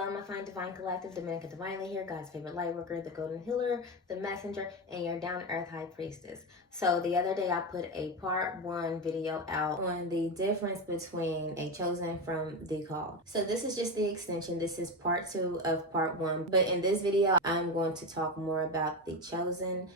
Shalom, my fine divine collective, Dominica Divinely here, God's favorite light worker, the golden healer, the messenger, and your down-to-earth high priestess. So the other day I put a part 1 video out on the difference between a chosen from the called. So this is just the extension. This is part 2 of part 1. But in this video, I'm going to talk more about the chosen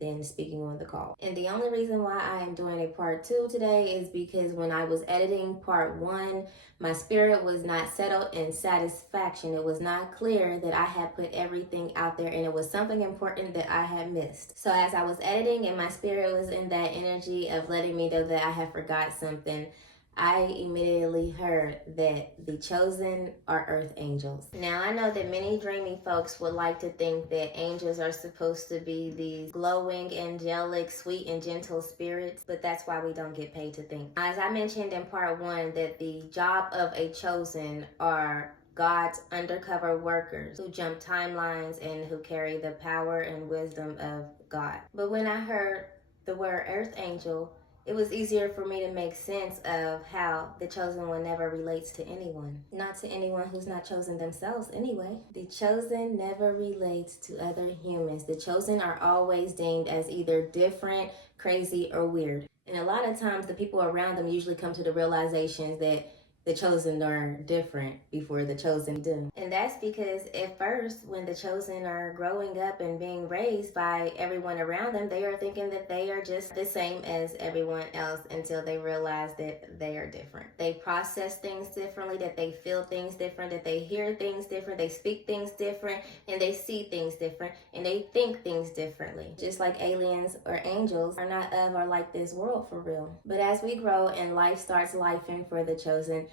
than speaking on the call. And the only reason why I am doing a part 2 today is because when I was editing part 1, my spirit was not settled in satisfaction. It was not clear that I had put everything out there, and it was something important that I had missed. So as I was editing and my spirit was in that energy of letting me know that I had forgot something, I immediately heard that the chosen are earth angels. Now, I know that many dreamy folks would like to think that angels are supposed to be these glowing, angelic, sweet, and gentle spirits, but that's why we don't get paid to think. As I mentioned in part 1, that the job of a chosen are God's undercover workers who jump timelines and who carry the power and wisdom of God. But when I heard the word earth angel, it was easier for me to make sense of how the chosen one never relates to anyone. Not to anyone who's not chosen themselves anyway. The chosen never relates to other humans. The chosen are always deemed as either different, crazy, or weird. And a lot of times the people around them usually come to the realizations that the chosen are different before the chosen do. And that's because at first, when the chosen are growing up and being raised by everyone around them, they are thinking that they are just the same as everyone else until they realize that they are different. They process things differently, that they feel things different, that they hear things different, they speak things different, and they see things different, and they think things differently. Just like aliens or angels are not of or like this world for real. But as we grow and life starts lifing for the chosen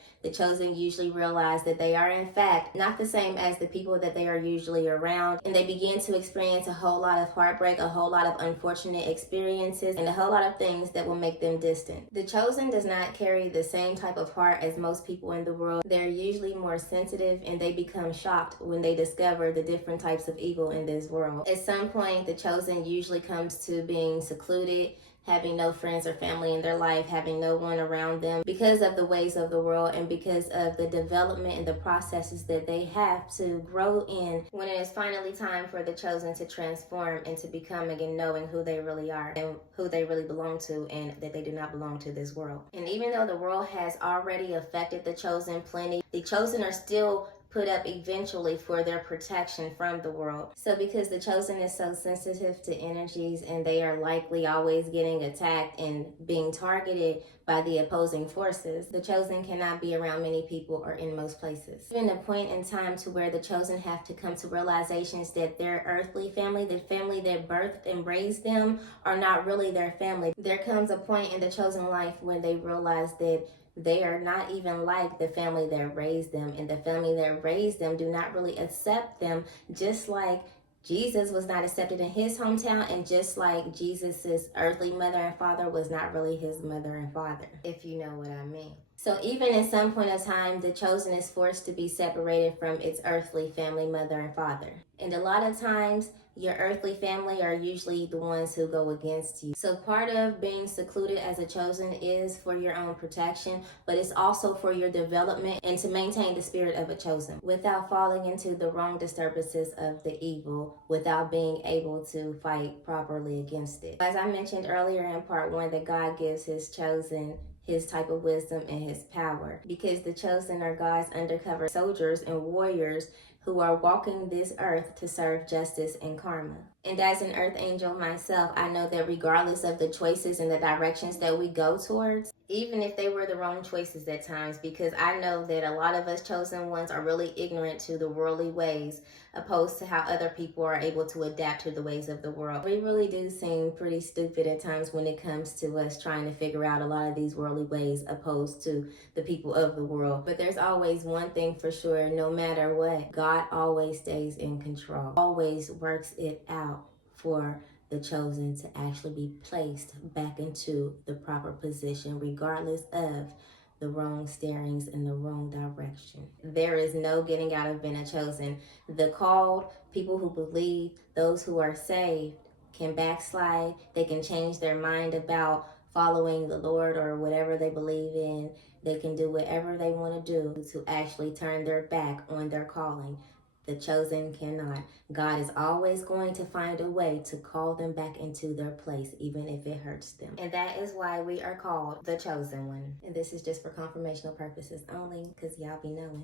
usually realize that they are in fact not the same as the people that they are usually around, and they begin to experience a whole lot of heartbreak, a whole lot of unfortunate experiences, and a whole lot of things that will make them distant. The chosen does not carry the same type of heart as most people in the world. They're usually more sensitive, and they become shocked when they discover the different types of evil in this world. At some point, the chosen usually comes to being secluded, having no friends or family in their life, having no one around them because of the ways of the world and because of the development and the processes that they have to grow in when it is finally time for the chosen to transform and to becoming and knowing who they really are and who they really belong to, and that they do not belong to this world. And even though the world has already affected the chosen plenty, the chosen are still put up eventually for their protection from the world. So because the chosen is so sensitive to energies and they are likely always getting attacked and being targeted by the opposing forces, the chosen cannot be around many people or in most places. Even a point in time to where the chosen have to come to realizations that their earthly family, the family that birthed and raised them, are not really their family. There comes a point in the chosen life when they realize that they are not even like the family that raised them, and the family that raised them do not really accept them, just like Jesus was not accepted in his hometown, and just like Jesus's earthly mother and father was not really his mother and father, if you know what I mean. So even in some point of time, the chosen is forced to be separated from its earthly family, mother and father. And a lot of times, your earthly family are usually the ones who go against you. So part of being secluded as a chosen is for your own protection, but it's also for your development and to maintain the spirit of a chosen without falling into the wrong disturbances of the evil, without being able to fight properly against it. As I mentioned earlier in part 1, that God gives his chosen his type of wisdom and his power, because the chosen are God's undercover soldiers and warriors who are walking this earth to serve justice and karma. And as an earth angel myself, I know that regardless of the choices and the directions that we go towards, even if they were the wrong choices at times, because I know that a lot of us chosen ones are really ignorant to the worldly ways, opposed to how other people are able to adapt to the ways of the world. We really do seem pretty stupid at times when it comes to us trying to figure out a lot of these worldly ways opposed to the people of the world. But there's always one thing for sure: no matter what, God always stays in control, always works it out for the chosen to actually be placed back into the proper position, regardless of the wrong steerings in the wrong direction. There is no getting out of being a chosen. The called, people who believe, those who are saved, can backslide. They can change their mind about following the Lord or whatever they believe in, they can do whatever they want to do to actually turn their back on their calling. The chosen cannot. God is always going to find a way to call them back into their place, even if it hurts them. And that is why we are called the chosen one. And this is just for confirmational purposes only, because y'all be knowing.